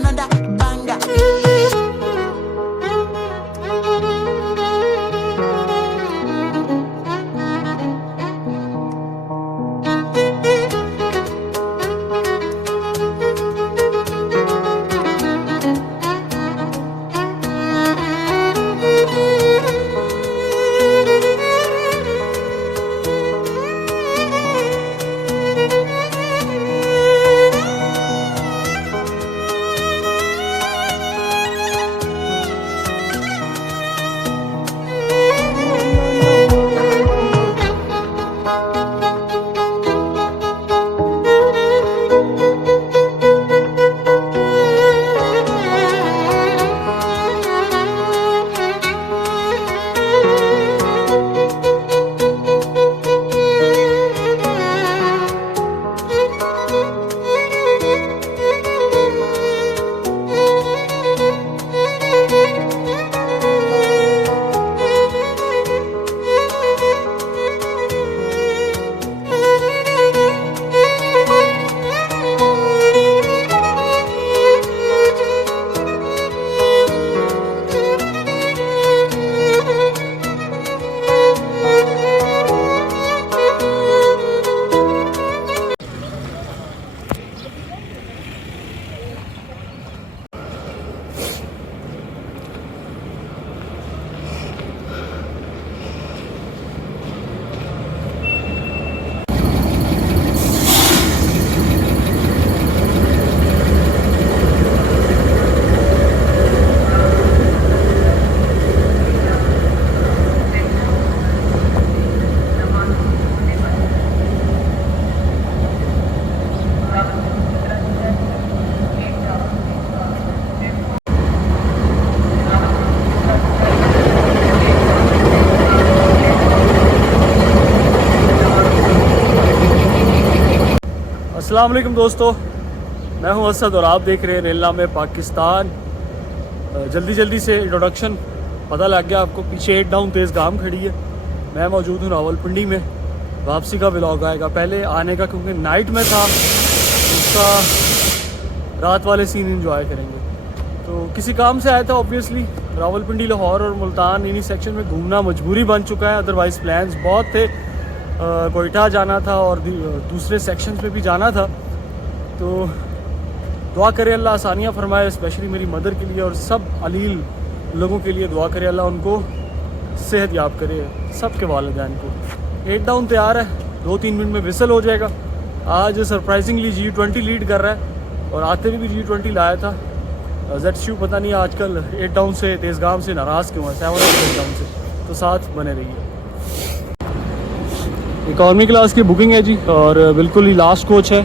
another banger. अस्सलाम वालेकुम दोस्तों, मैं हूं असद और आप देख रहे हैं रेल नामे पाकिस्तान। जल्दी से इंट्रोडक्शन पता लग गया आपको, पीछे 8 डाउन तेज़गाम खड़ी है। मैं मौजूद हूं रावलपिंडी में। वापसी का व्लॉग आएगा, पहले आने का क्योंकि नाइट में था, उसका रात वाले सीन एंजॉय करेंगे। तो किसी काम से आया था ऑब्वियसली। रावलपिंडी, लाहौर और मुल्तान इन्हीं सेक्शन में घूमना मजबूरी बन चुका है, अदरवाइज़ प्लान्स बहुत थे। कोयटा जाना था और दूसरे सेक्शंस पे भी जाना था। तो दुआ करे अल्लाह आसानियाँ फरमाए, स्पेशली मेरी मदर के लिए और सब अलील लोगों के लिए दुआ करे अल्लाह उनको सेहत याब करे, सब के वालिदैन को। 8 डाउन तैयार है, 2-3 मिनट में विसल हो जाएगा। आज सरप्राइजिंगली G20 लीड कर रहा है और आते भी G20 लाया था। ZSU पता नहीं आजकल 8 डाउन से तेज़गाम से नाराज़ क्यों है, 7 डाउन से। तो साथ बने रहिए। इकॉनमी क्लास की बुकिंग है जी, और बिल्कुल ही लास्ट कोच है,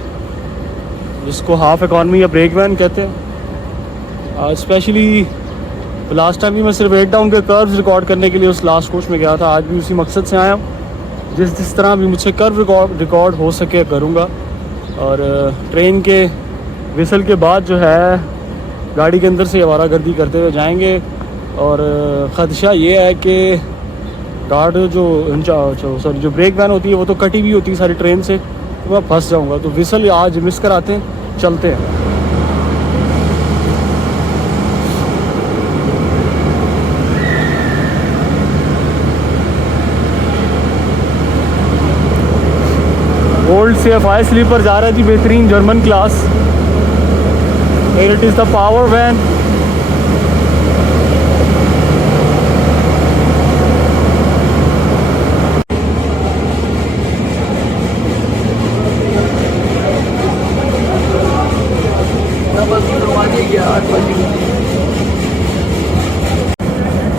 जिसको हाफ इकॉनमी या ब्रेक वैन कहते हैं। स्पेशली लास्ट टाइम भी मैं सिर्फ 8 डाउन के कर्व्स रिकॉर्ड करने के लिए उस लास्ट कोच में गया था। आज भी उसी मकसद से आया हूँ, जिस तरह भी मुझसे कर्व रिकॉर्ड हो सके करूँगा। और ट्रेन के विसल के बाद जो है गाड़ी के अंदर से आवारागर्दी करते हुए जाएंगे। और ख़दशा ये है कि गार्ड जो ब्रेक वैन होती है वो तो कटी हुई होती है सारी ट्रेन से, तो मैं फंस जाऊंगा। तो विसल आज मिस कराते हैं, चलते हैं। ओल्ड CFI स्लीपर जा रहा है जी, बेहतरीन German class. It is the power van.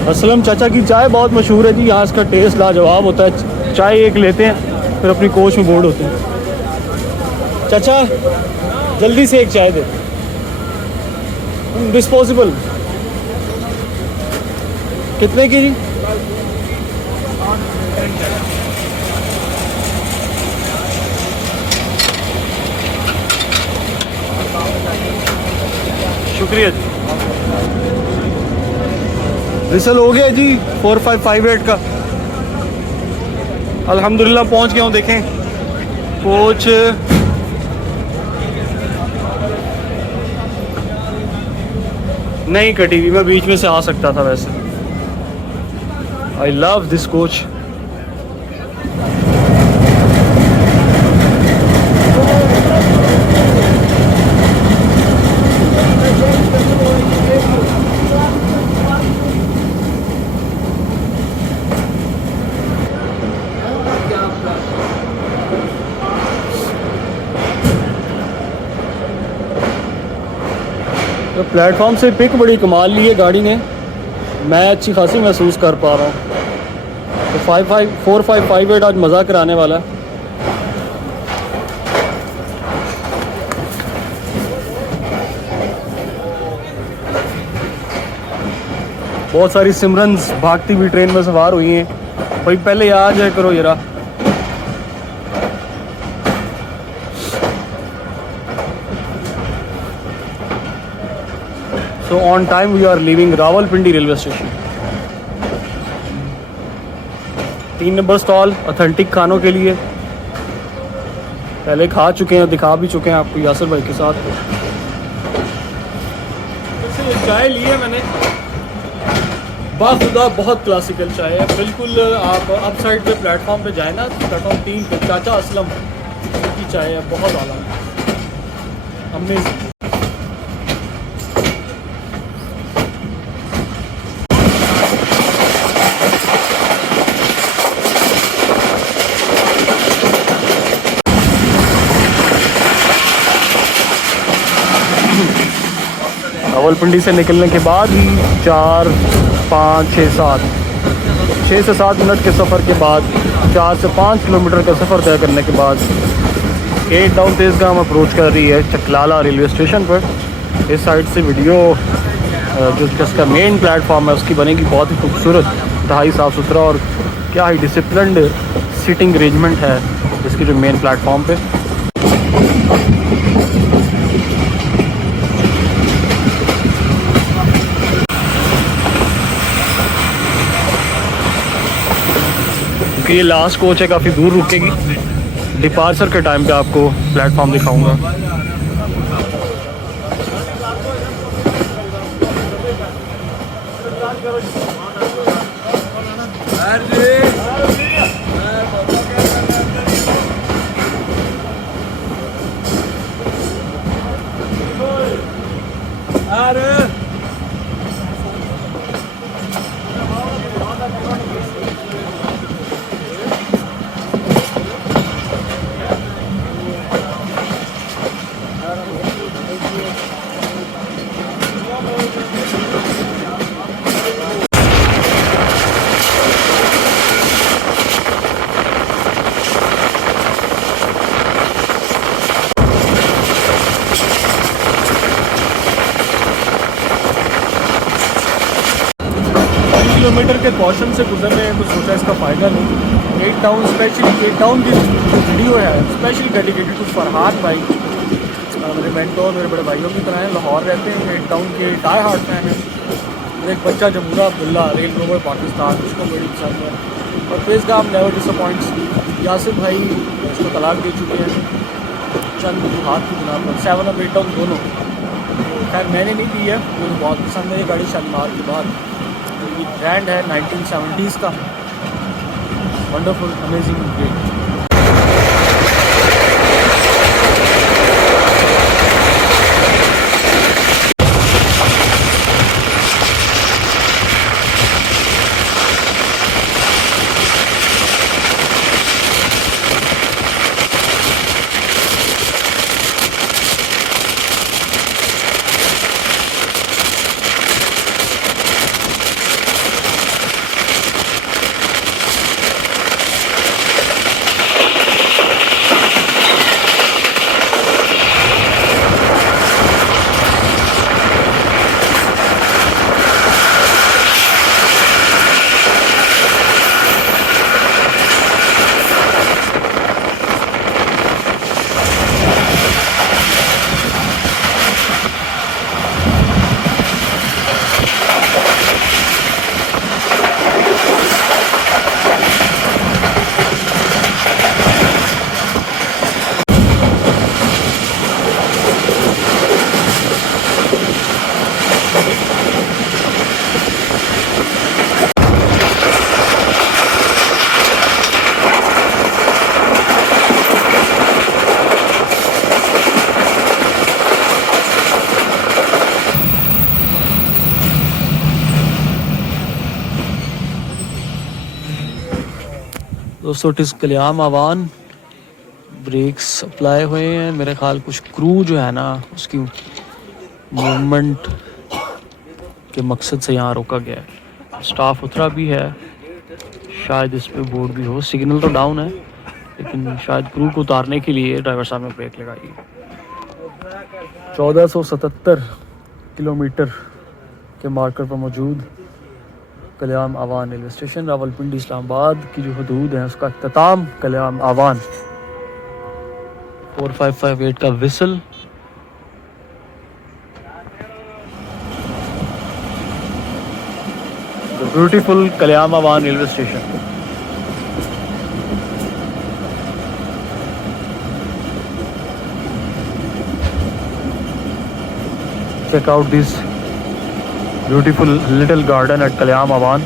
Aslam चाचा की चाय बहुत मशहूर है जी, यहाँ इसका टेस्ट लाजवाब होता है। चाय एक लेते हैं फिर अपनी कोच में बोर्ड होते हैं। चाचा जल्दी से एक चाय दे, डिस्पोजेबल। कितने की जी? शुक्रिया जी। विसल हो गया जी 4558 का। अल्हम्दुलिल्लाह पहुंच गया हूँ। देखें कोच नहीं कटी हुई, मैं बीच में से आ सकता था वैसे। I love this coach. तो प्लेटफॉर्म से पिक बड़ी कमाल ली है गाड़ी ने, मैं अच्छी खासी महसूस कर पा रहा हूँ। तो 4558 आज मज़ा कराने वाला है। बहुत सारी सिमरन्स भागती हुई ट्रेन में सवार हुई हैं। भाई पहले आ जाए करो जरा। So on time we are leaving Rawalpindi railway station. 3 number stall authentic खानों के लिए, पहले खा चुके हैं, दिखा भी चुके हैं आपको यासर भाई के साथ। चाय ली है मैंने, बाखुदा बहुत क्लासिकल चाय है बिल्कुल। आप अप साइड पे प्लेटफॉर्म पे जाए ना, प्लेटफॉर्म 3 पे चाचा असलम की चाय है, बहुत आला, अमेजिंग। रावलपिंडी से निकलने के बाद ही 4, 5, 6, 7 6 से 7 मिनट के सफ़र के बाद 4 से 5 किलोमीटर का सफ़र तय करने के बाद 8 डाउन तेज़गाम अप्रोच कर रही है चकलाला रेलवे स्टेशन पर। इस साइड से वीडियो जो जिसका मेन प्लेटफॉर्म है उसकी बनेगी बहुत ही खूबसूरत, इंतहाई साफ़ सुथरा और क्या ही डिसिप्लिन्ड सीटिंग अरेंजमेंट है इसकी जो मेन प्लेटफॉर्म पे। ये लास्ट कोच है, काफ़ी दूर रुकेगी। डिपार्चर के टाइम पे आपको प्लेटफॉर्म दिखाऊंगा। किलोमीटर के कॉशन से गुजरने हैं तो सोचा इसका फ़ायदा नहीं। 8 डाउन स्पेशली 8 डाउन की वीडियो है स्पेशली डेडिकेटेड टू फरहान भाई, मेरे मेंटोर, मेरे बड़े भाइयों की तरह हैं, लाहौर रहते हैं, 8 डाउन के डाई हार्ट फैन हैं। और एक बच्चा जमूरा अब्दुल्ला, रेल रोवर पाकिस्तान, उसको बड़ी पसंद है। और तेज़गाम नेवर डिसअपॉइंट्स। यासिर भाई उसको तलाक दे चुके हैं चंद वजूहात की बिना पर, 7 और 8 डाउन दोनों। खैर मैंने नहीं दी है, मुझे बहुत पसंद है ये गाड़ी शालीमार के बाद। ये ब्रांड है 1970s का, वंडरफुल अमेजिंग ग्रेट। दोस्तों इस कल्याम आवान ब्रेक्स अप्लाई हुए हैं। मेरे ख्याल कुछ क्रू जो है ना उसकी मूवमेंट के मकसद से यहाँ रोका गया है। स्टाफ उतरा भी है, शायद इस पे बोर्ड भी हो। सिग्नल तो डाउन है लेकिन शायद क्रू को उतारने के लिए ड्राइवर साहब ने ब्रेक लगाई। 1477 किलोमीटर के मार्कर पर मौजूद कल्याम आवान रेलवे स्टेशन रावलपिंडी इस्लामाबाद की जो हदूद है उसका अख्ताम कल्याम आवान। 4558 का whistle. Beautiful Kalyam Awan railway station. Check out this beautiful little garden at Kalyam Awan.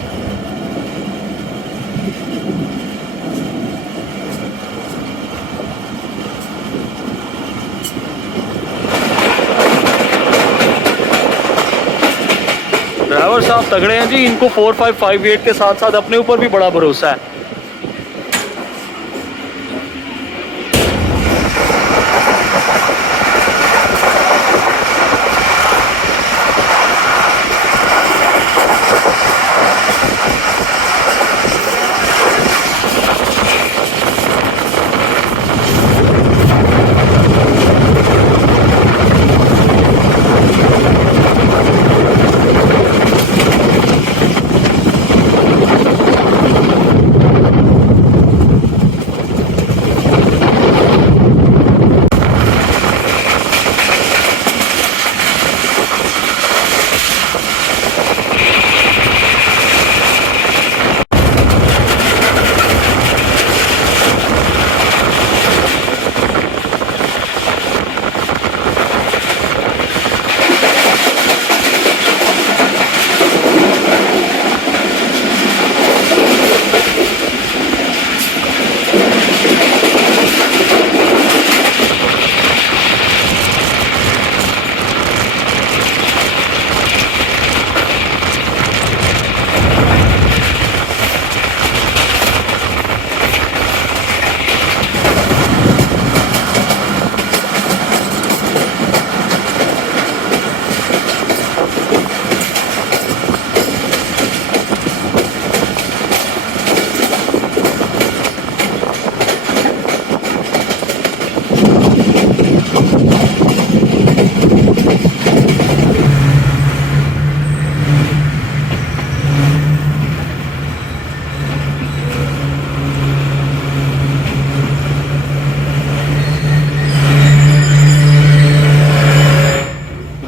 Driver साहब तगड़े हैं जी, इनको 4558 के साथ साथ अपने ऊपर भी बड़ा भरोसा है।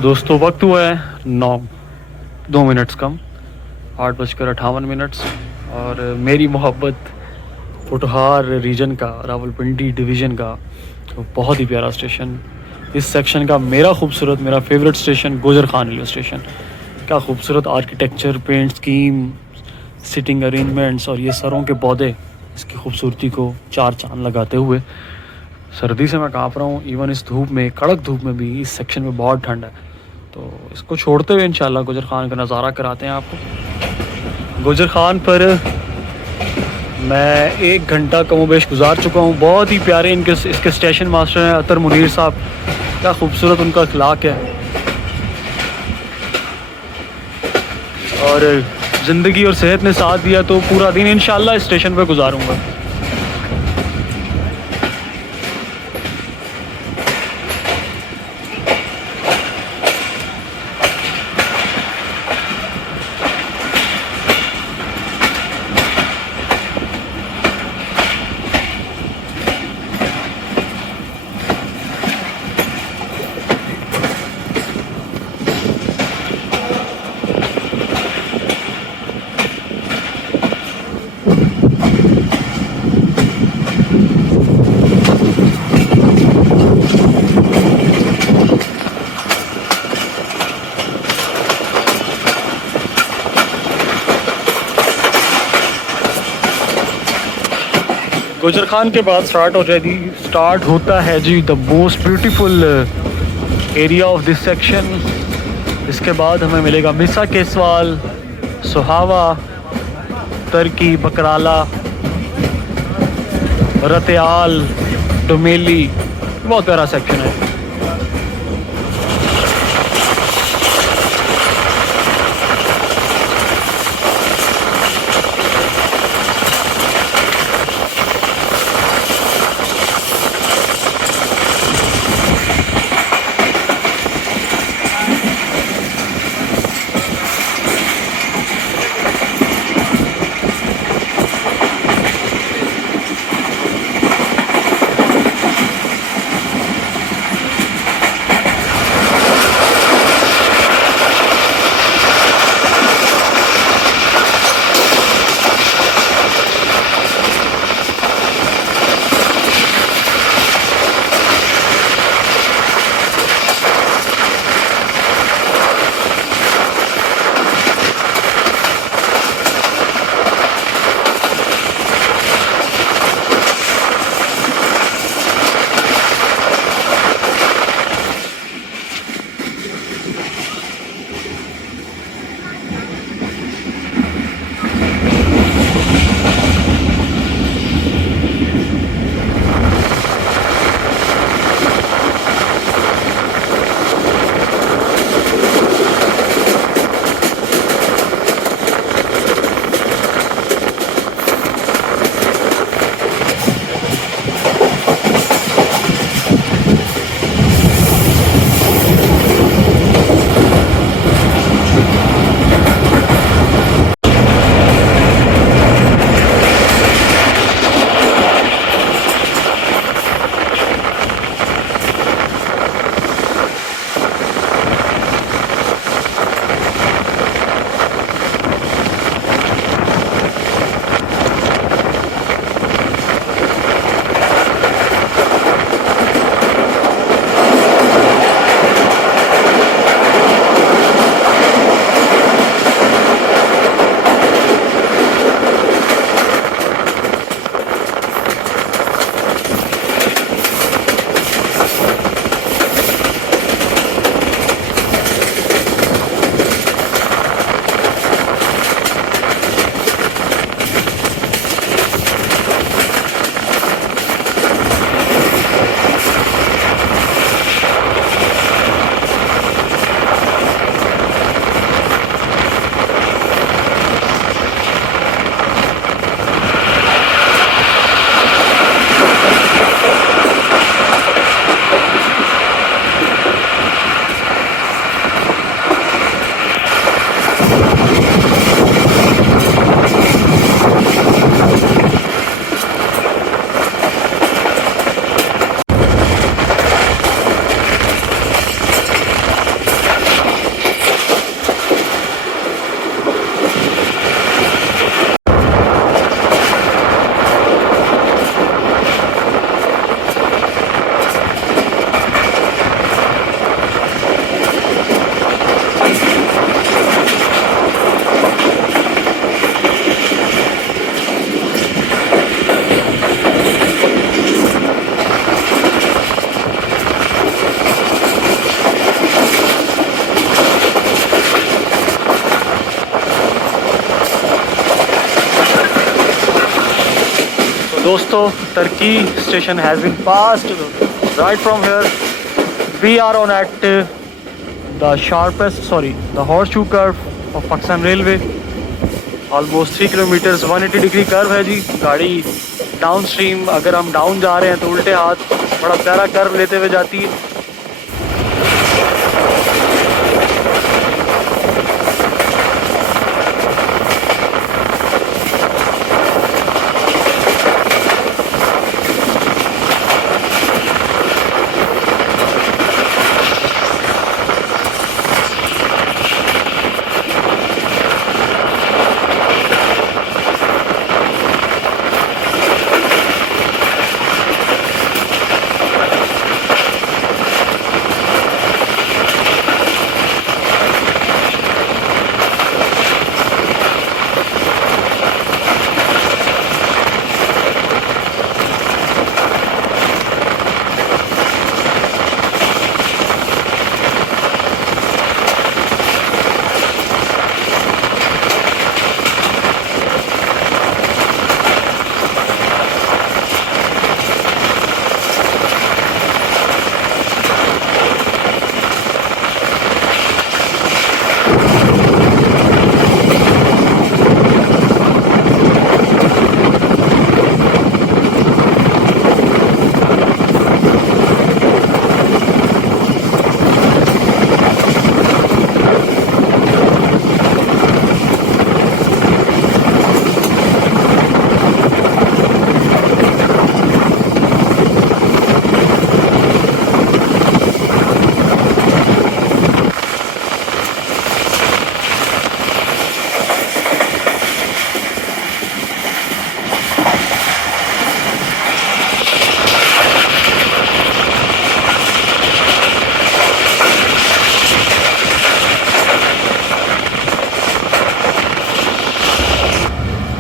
दोस्तों वक्त हुआ है 2 मिनट्स कम, 8:58। और मेरी मोहब्बत पुटहार रीजन का, रावलपिंडी डिवीज़न का बहुत ही प्यारा स्टेशन, इस सेक्शन का मेरा favourite station Gujar Khan railway station. क्या खूबसूरत architecture, paint scheme, sitting arrangements और ये सरों के पौधे इसकी खूबसूरती को चार चांद लगाते हुए। सर्दी से मैं काँप रहा हूँ, इवन इस धूप में, कड़क धूप में भी। इस सेक्शन में बहुत ठंड है, तो इसको छोड़ते हुए इंशाल्लाह गुजर खान का नज़ारा कराते हैं आपको। गुजर खान पर मैं 1 घंटा कमोबेश गुजार चुका हूँ। बहुत ही प्यारे इसके स्टेशन मास्टर हैं अतर मुनीर साहब, क्या खूबसूरत उनका अखलाक है। और ज़िंदगी और सेहत ने साथ दिया तो पूरा दिन इंशाल्लाह इस स्टेशन पर गुजारूँगा। गुजर खान के बाद स्टार्ट होता है जी the most beautiful area of this section. इसके बाद हमें मिलेगा मिसा केसवाल, सुहावा, तरकी, बकराला, रतियाल, डोमेली, बहुत प्यारा सेक्शन है। दोस्तों Tarki station has been passed right from here we are on at the horseshoe curve of Pakistan railway. Almost 3 kilometres 180 degree curve है जी। गाड़ी डाउन स्ट्रीम, अगर हम डाउन जा रहे हैं तो उल्टे हाथ बड़ा प्यारा कर्व लेते हुए जाती है।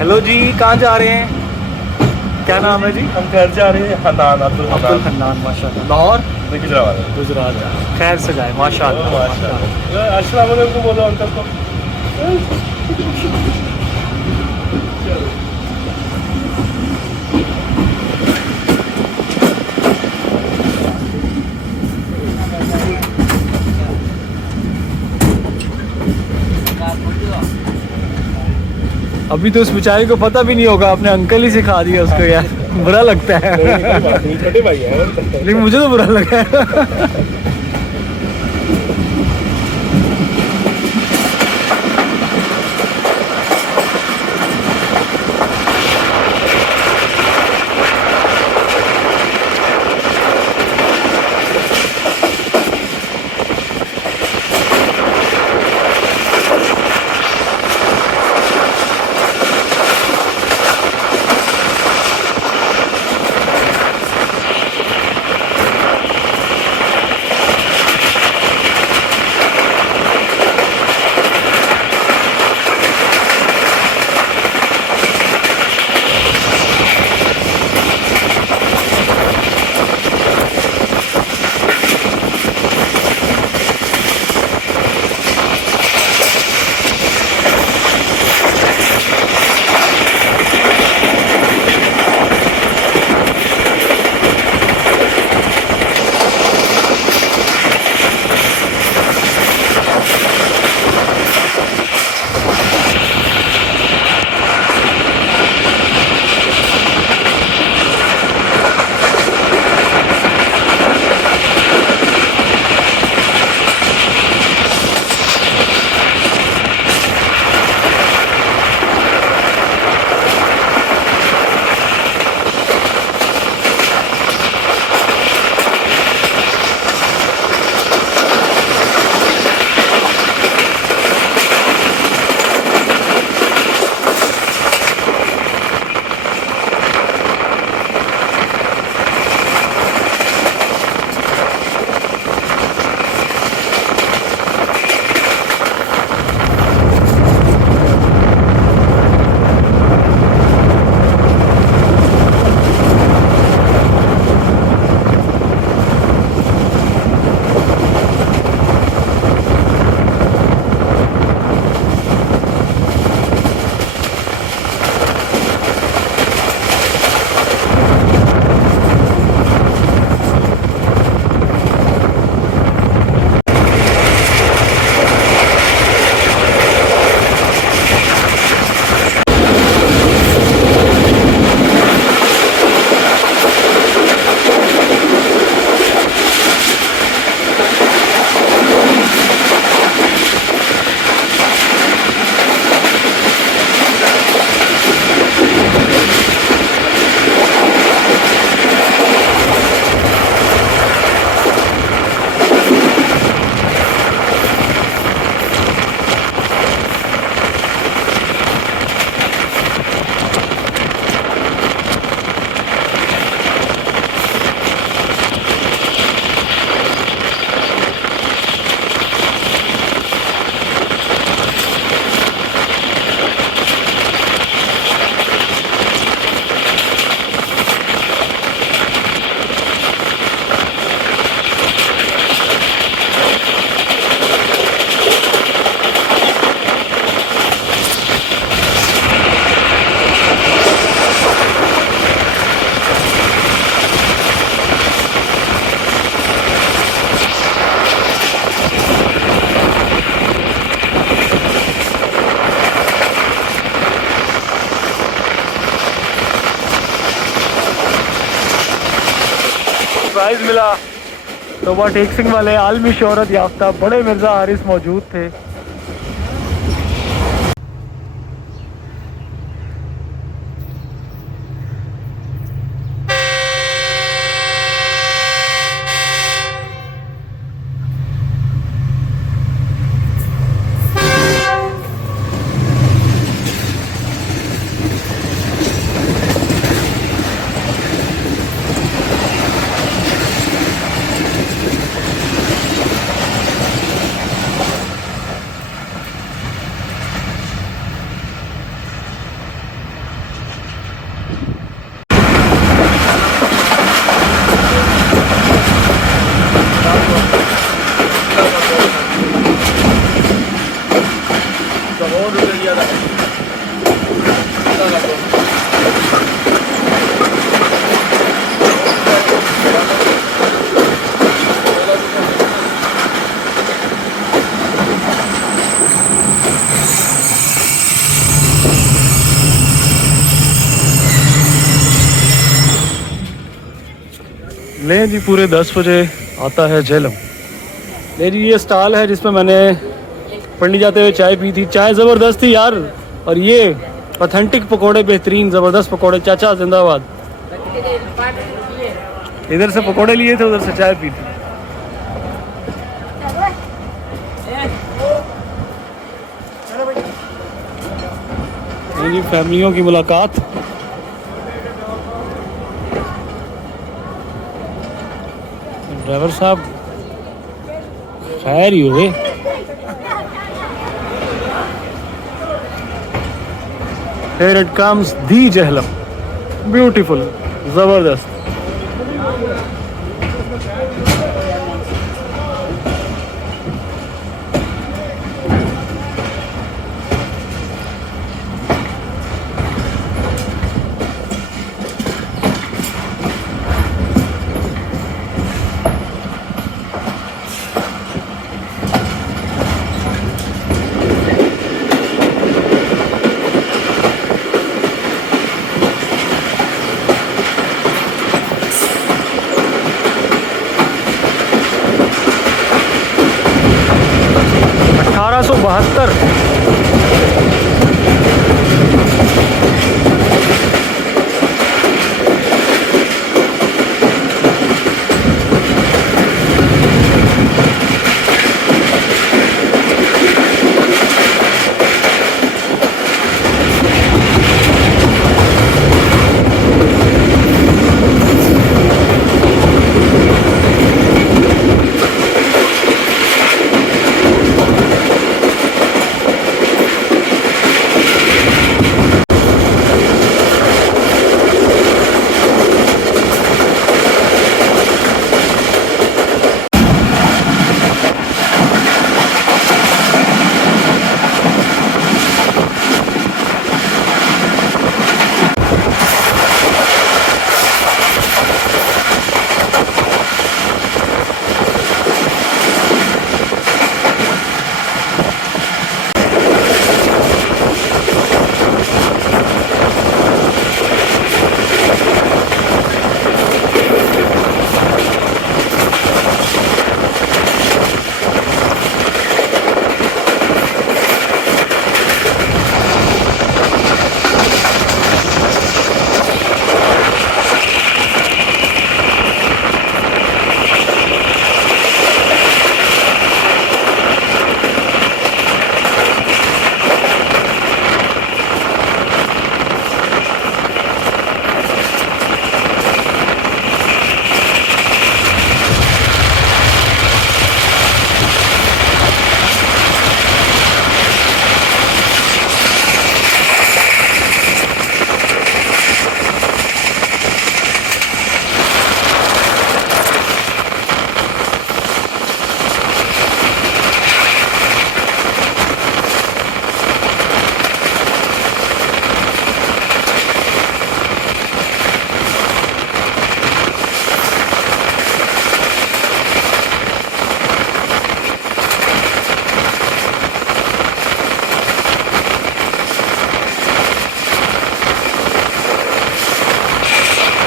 हेलो जी, कहाँ जा रहे हैं? क्या नाम है जी? हम घर जा रहे हैं हनान अब्दुल अब्दुल हनान हन्नान, माशाल्लाह। लाहौर गुजरात गुजरात, खैर से जाए माशाल्लाह। माशाल्लाह। अस्सलाम वालेकुम बोलो अंकल को। अभी तो उस बेचारे को पता भी नहीं होगा, आपने अंकल ही सिखा दिया उसको यार। बुरा लगता है। छोटे भाई है लेकिन मुझे तो बुरा लगा है। प्राइज मिला तो वह टेक्सिंग वाले आलमी शोहरत याफ्ता बड़े मिर्ज़ा हारिस मौजूद थे। लें जी, पूरे 10 बजे आता है झेलम। ले जी, ये स्टॉल है जिसमें मैंने पंडित जाते हुए चाय पी थी। चाय ज़बरदस्त थी यार, और ये ऑथेंटिक पकोड़े, बेहतरीन ज़बरदस्त पकोड़े। चाचा जिंदाबाद। इधर से पकोड़े लिए थे, उधर से चाय पी थी। ये जी फैमिलियों की मुलाकात। ड्राइवर साहब खैर ही हुए। Here it comes the Jhelum, beautiful, जबरदस्त।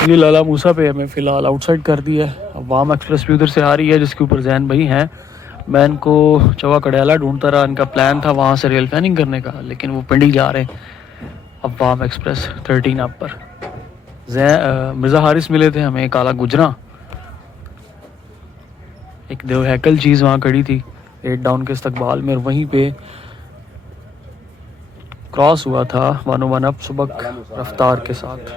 ये लाला मूसा पे हमें फ़िलहाल आउटसाइड कर दिया है। अब वाम एक्सप्रेस भी उधर से आ रही है जिसके ऊपर जैन भाई हैं। मैं इनको चवा कड़याला ढूंढता रहा, इनका प्लान था वहाँ से रेल फैनिंग करने का, लेकिन वो पिंडी जा रहे हैं। अब वाम एक्सप्रेस 13 आप पर मिर्ज़ा हारिस मिले थे हमें, काला गुजरा, एक देव हैकल चीज़ वहाँ खड़ी थी 8 डाउन के इस्तकबाल में, और वहीं पे क्रॉस हुआ था 101 अप सुबक रफ्तार के साथ।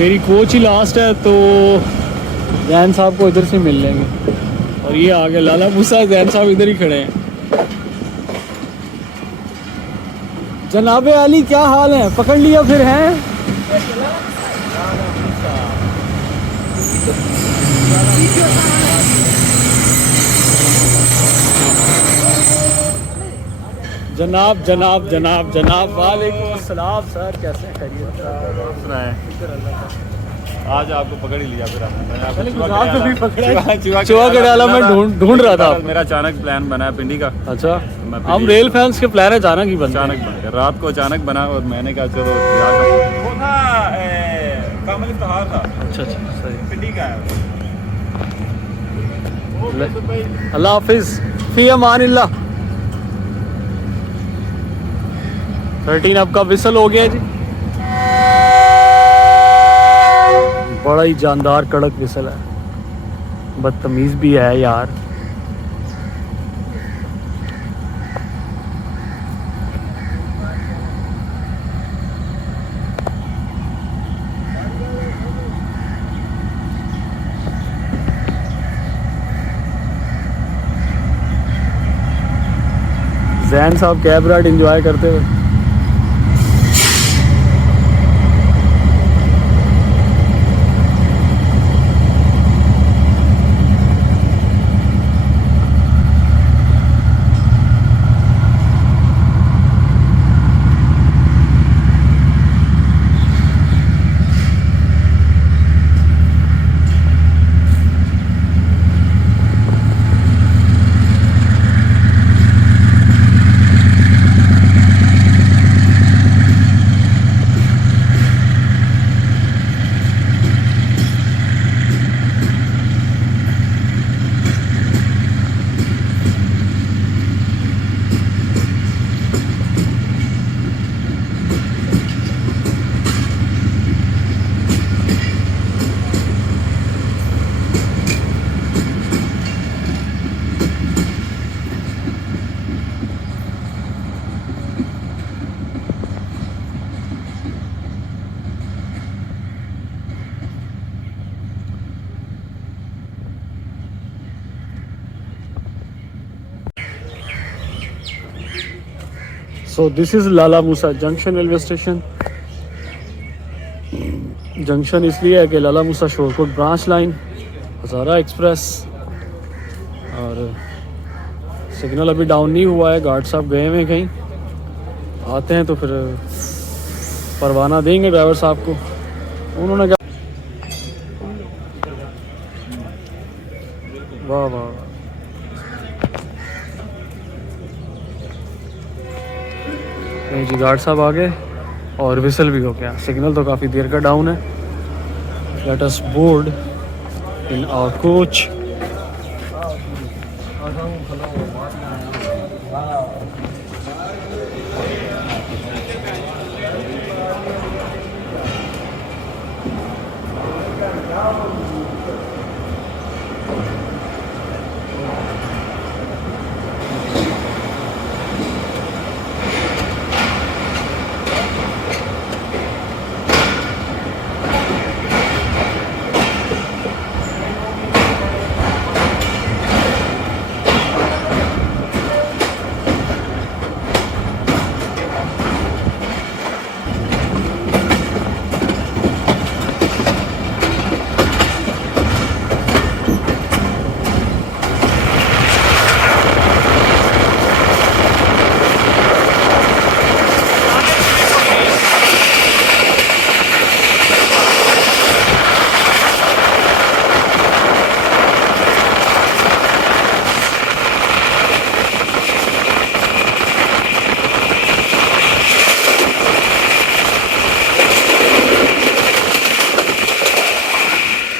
मेरी कोच ही लास्ट है तो जैन साहब को इधर से मिल लेंगे। और ये आगे लाला मूसा, जैन साहब इधर ही खड़े हैं। जनाब अली क्या हाल है, पकड़ लिया फिर हैं? जनाब जनाब जनाब जनाब वालेकुम अस्सलाम सर, कैसे हैं? खैरियत? आज आपको पकड़ ही लिया फिर हमने। चुहा गड़ाला मैं ढूंढ रहा था। मेरा अचानक प्लान बना है पिंडी का। अच्छा, मैं हम रेल फैंस के प्लान अचानक ही बना। अचानक बन गया, रात को अचानक बना और मैंने कहा चलो वो था कामल इफ्तिखार था। अच्छा अच्छा सही। पिंडी का है। अल्लाह हाफिज, फी अमानिल्लाह। 13 अब का विसल हो गया जी। बड़ा ही जानदार कड़क विसल है, बदतमीज भी है यार। जैन साहब कैब राइड एंजॉय करते हुए। So this is Lala Musa junction railway station. Junction इसलिए है कि लाला मूसा शोरकोट ब्रांच लाइन, हज़ारा एक्सप्रेस, और सिग्नल अभी डाउन नहीं हुआ है। गार्ड साहब गए हुए कहीं, आते हैं तो फिर परवाना देंगे ड्राइवर साहब को। उन्होंने क्या, वाह वाह वाह। नहीं जी, गार्ड साहब आ गए और विसल भी हो गया। सिग्नल तो काफ़ी देर का डाउन है। Let us board in our coach.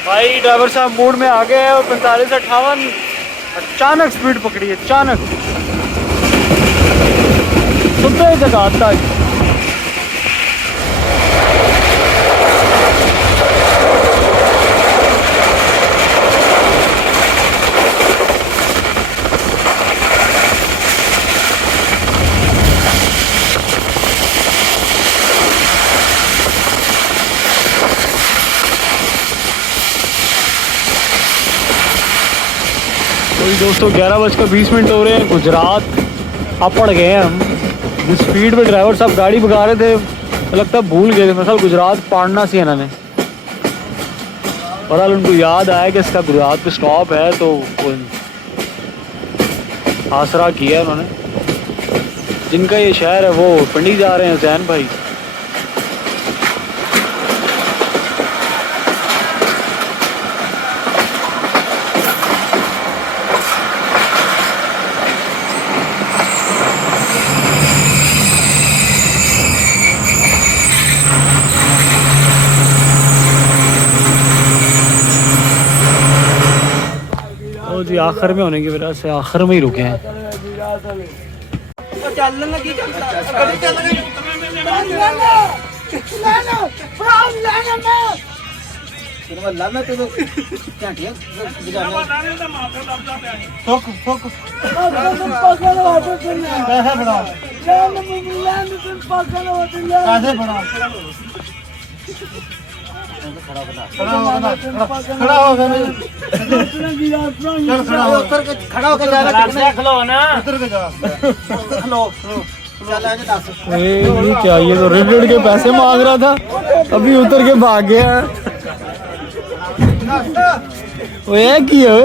भाई ड्राइवर साहब मूड में आ गए और 45-58 अचानक स्पीड पकड़ी है। अचानक सुनते ही जगह आता है। तो दोस्तों 11:20 हो रहे हैं। गुजरात अब पड़ गए हैं हम। जिस स्पीड में ड्राइवर साहब गाड़ी भगा रहे थे, लगता है भूल गए थे मसल गुजरात पाड़ना सी इन्होंने। बहरहाल उनको याद आया कि इसका गुजरात पे स्टॉप है, तो आसरा किया उन्होंने। जिनका ये शहर है वो पिंडी जा रहे हैं जैन भाई। जी आखिर में होने की वजह से आखिर में ही रुके हैं। खड़ा होकर ये क्या, ये तो रेड के पैसे मांग रहा था, अभी उतर के भाग गया। वो की है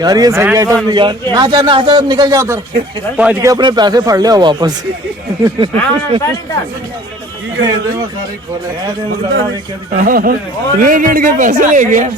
यार, ये सही आइटम यार। ना जा निकल जा उधर, भज के अपने पैसे फड़ लिया वापस। ये रेड के पैसे ले गया।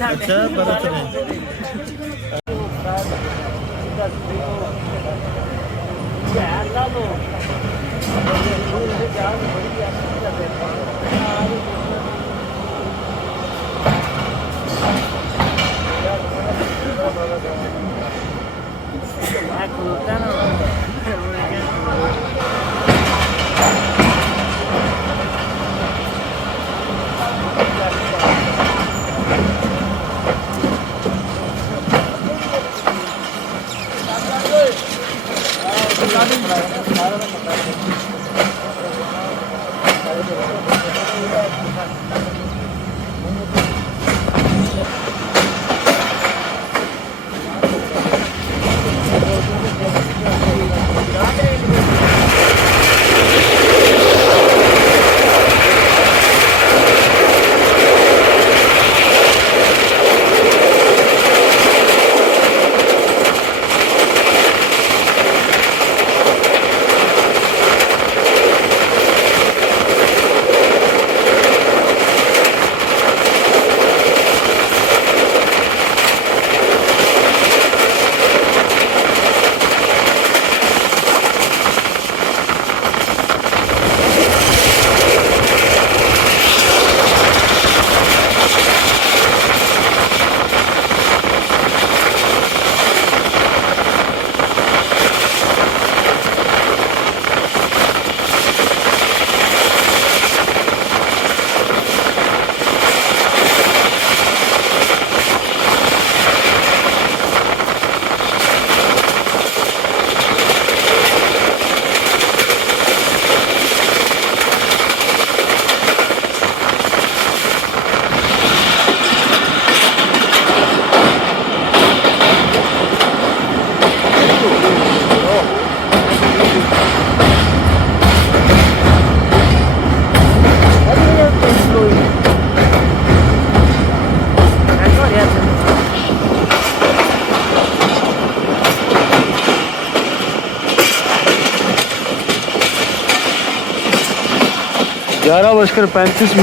ग्यारह बजकर 35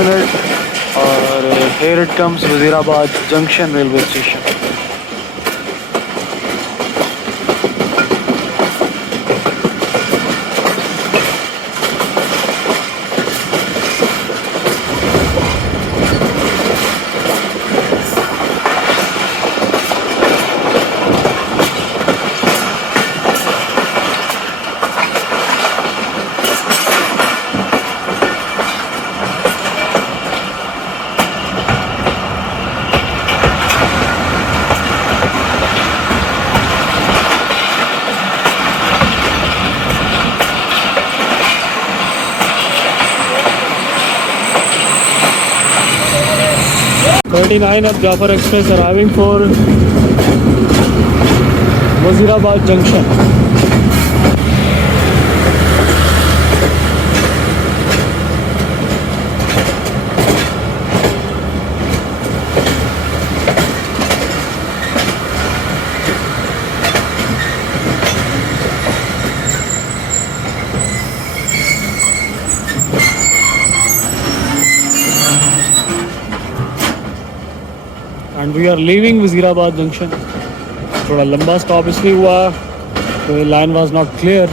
और here it comes Wazirabad junction railway station. 39 of Jafar Express arriving for Wazirabad Junction. And we are leaving Wazirabad Junction. थोड़ा लंबा स्टॉप इसलिए हुआ तो लाइन वाज नॉट क्लियर.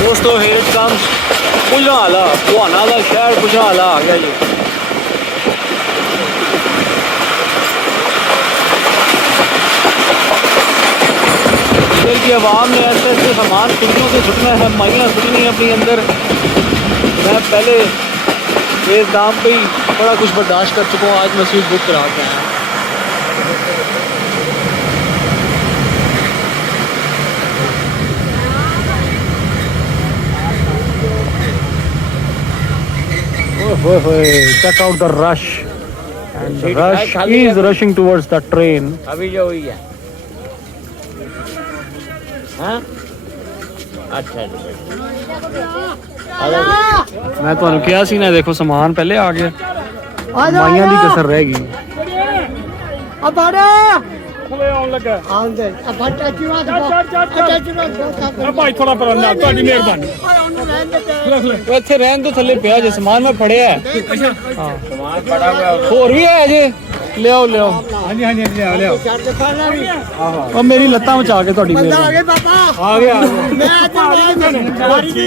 दोस्तों हेड काम पुजाला पुआना का शहर पुजाला आ गया ये. इधर की आवाम ने ऐसे ऐसे सामान खिड़कियों से छुटना है, माइयाँ छुटनी है अपनी अंदर. मैं पहले तेज़ दाम पे ही बड़ा कुछ बर्दाश्त कर चुका हूँ, आज मैं सीट बुक करा के आया. Check out the rush, and the rush is rushing towards the train. अभी जो हुई है हाँ अच्छा मैं तो क्या सी ना देखो सामान पहले आ गया, माइयां दी कसर रह गई. अब आ रहा आउन लगा आउन दे अब टैक्सी वाला अब भाई थोड़ा पर ना ਤੁਹਾਡੀ ਮਿਹਰਬਾਨੀ वो ਇੱਥੇ ਰਹਿਣ ਤੋਂ ਥੱਲੇ ਪਿਆ ਜੇ ਸਮਾਨ ਮੈਂ ਫੜਿਆ ਹੈ. ਹਾਂ सामान पड़ा हुआ है ਹੋਰ ਵੀ ਹੈ ਜੇ ਲਿਆਓ ਲਿਆਓ. ਹਾਂਜੀ ਹਾਂਜੀ ਲਿਆ ਲਿਆ चार के खाना भी ਉਹ ਮੇਰੀ ਲੱਤਾਂ ਬਚਾ ਕੇ ਤੁਹਾਡੀ बंदा आ ਮਿਹਰਬਾਨੀ. गए पापा ਆ ਗਿਆ मैं आज बारी दी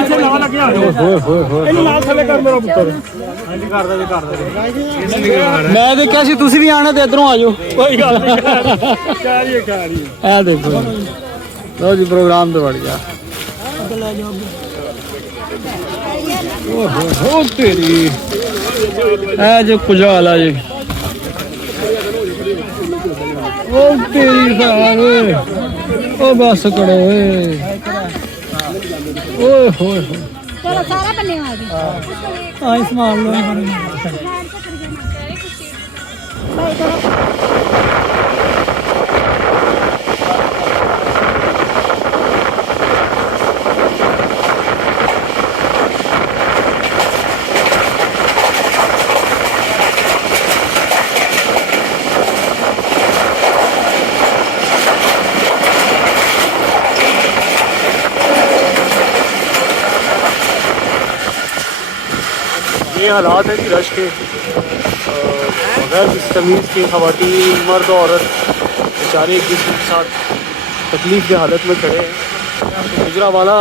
ਇੱਥੇ ਲਾ ਲੱਗਿਆ ਹੋਏ ਹੋਏ ਹੋਏ. ਇਹਨੂੰ ਨਾਲ ਥੱਲੇ ਕਰ ਮੇਰਾ ਪੁੱਤਰ ਹਾਂਜੀ ਕਰਦਾ ਜੀ ਕਰਦਾ ਮੈਂ ਦੇਖਿਆ ਸੀ ਤੁਸੀਂ ਵੀ ਆਣਾ ਤੇ ਇਧਰੋਂ ਆ ਜਾਓ. ਕੋਈ ਗੱਲ ਨਹੀਂ ਕਹ ਰਹੀ ਇਹ ਦੇਖੋ ਲਓ ਜੀ ਪ੍ਰੋਗਰਾਮ ਤੇ ਵੜ ਗਿਆ. ਓਹ ਤੇਰੀ ਇਹ ਜੋ ਕੁਝਾ ਵਾਲਾ ਜੀ. ਉਹ ਤੇਰੀ ਸਾਰ ਓਏ ਉਹ ਬਸ ਕਰੋ ਓਏ ਓਏ ਹੋਏ ਹੋਏ. चलो सारा बनने आ गया ਆਹ ਸਮਾਨ ਲੋ. ये हालात है कि रश के बगैर तमीज़ के ख़वातीन मर्द औरत बेचारे एक दूसरे के साथ तकलीफ़ की हालत में खड़े हैं. गुजरावाला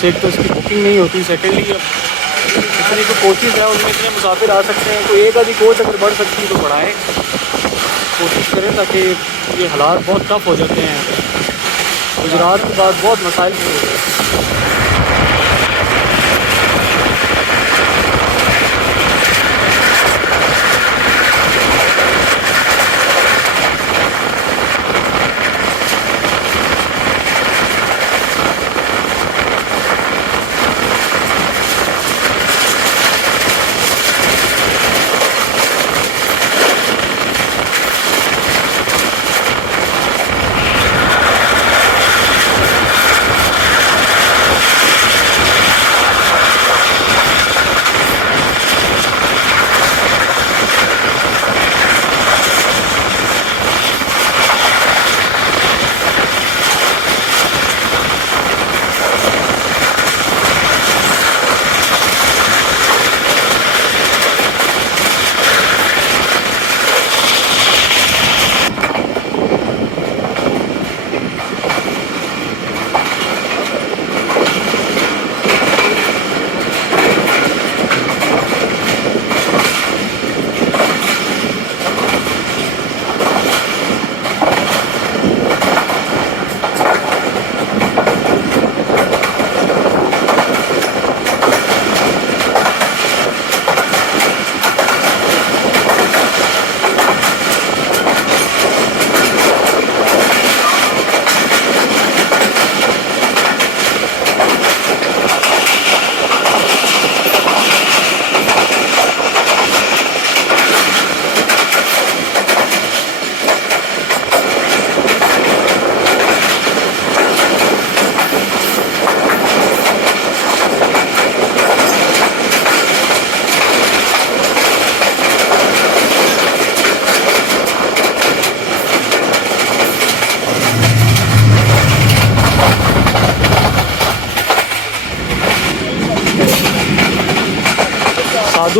से एक तो इसकी बुकिंग नहीं होती, सेकेंडली जितनी तो कोचेज़ हैं उनमें इतने मुसाफिर आ सकते हैं. कोई एक आधी कोच अगर बढ़ सकती है तो बढ़ाएँ, कोशिश करें ताकि ये हालात बहुत टफ हो जाते हैं. गुजरात के बाद बहुत मसाइल शुरू हो गए.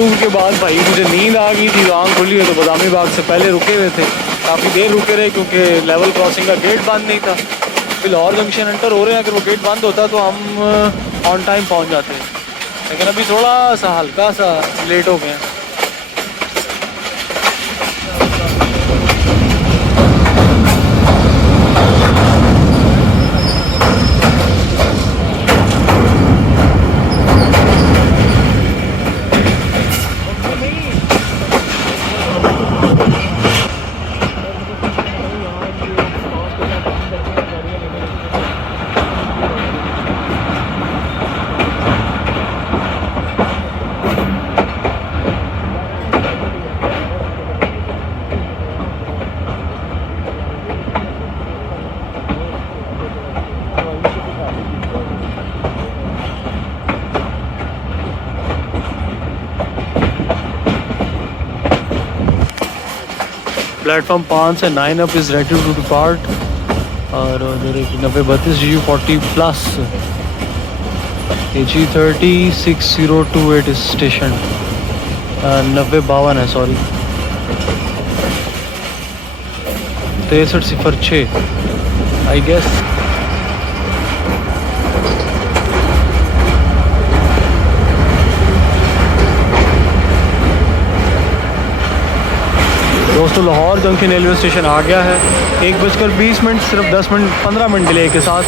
गुफ्तगू के बाद भाई मुझे नींद आ गई थी, आँख खुली है तो बदामी बाग से पहले रुके हुए थे, काफ़ी देर रुके रहे क्योंकि लेवल क्रॉसिंग का गेट बंद नहीं था। फिर लाहौर जंक्शन एंटर हो रहे हैं, अगर वो गेट बंद होता तो हम ऑन टाइम पहुंच जाते हैं, लेकिन अभी थोड़ा सा हल्का सा लेट हो गए हैं। प्लेटफॉर्म 5 से 9 up is ready to depart. और उधर एक 9032 GU40 प्लस AG30 6028 स्टेशन 9052 है, सॉरी 6306 आई गेस। दोस्तों लाहौर जंक्शन रेलवे स्टेशन आ गया है, 1:20 सिर्फ 15 मिनट डिले के साथ।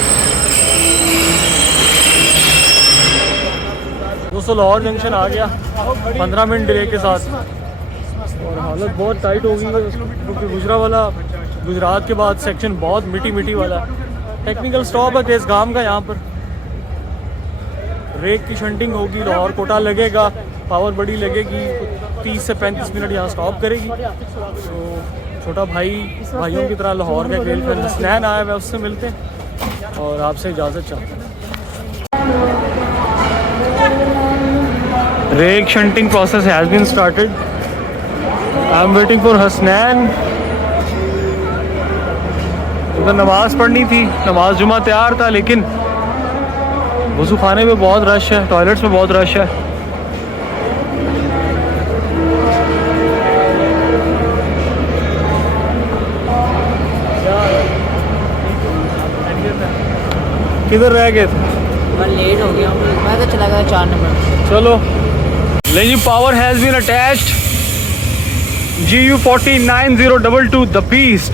दोस्तों लाहौर जंक्शन आ गया 15 मिनट डिले के साथ, और हालत बहुत टाइट हो गई है क्योंकि गुजरात के बाद सेक्शन बहुत मिट्टी वाला है। टेक्निकल स्टॉप है तेज़गाम का, यहाँ पर रेक की शंटिंग होगी, लाहौर कोटा लगेगा, पावर बड़ी लगेगी, 30 से 35 मिनट यहाँ स्टॉप करेगी। तो छोटा भाइयों की तरह लाहौर का रेल फैन हसनैन आया हुआ, उससे मिलते हैं और आपसे इजाज़त चाहते हैं। Rake shunting process has been started. I am waiting for Hasnain. उधर नमाज़ पढ़नी थी, नमाज जुमा तैयार था, लेकिन वज़ू खाने में बहुत रश है, टॉयलेट्स में बहुत रश है। किधर रह गए थे? मैं लेट हो गया हूँ, मैं तो चला गया 4 नंबर। चलो ले जी, power has been attached. GU40 9022 the beast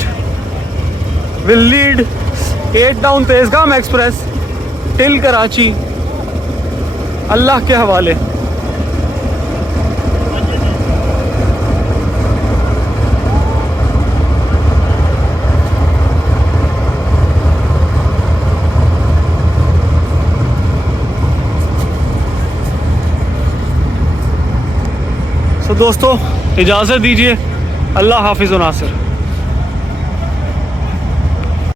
will lead 8 down Tezgam express till Karachi. Allah के हवाले। तो दोस्तों इजाज़त दीजिए, अल्लाह हाफिज़ व नासिर।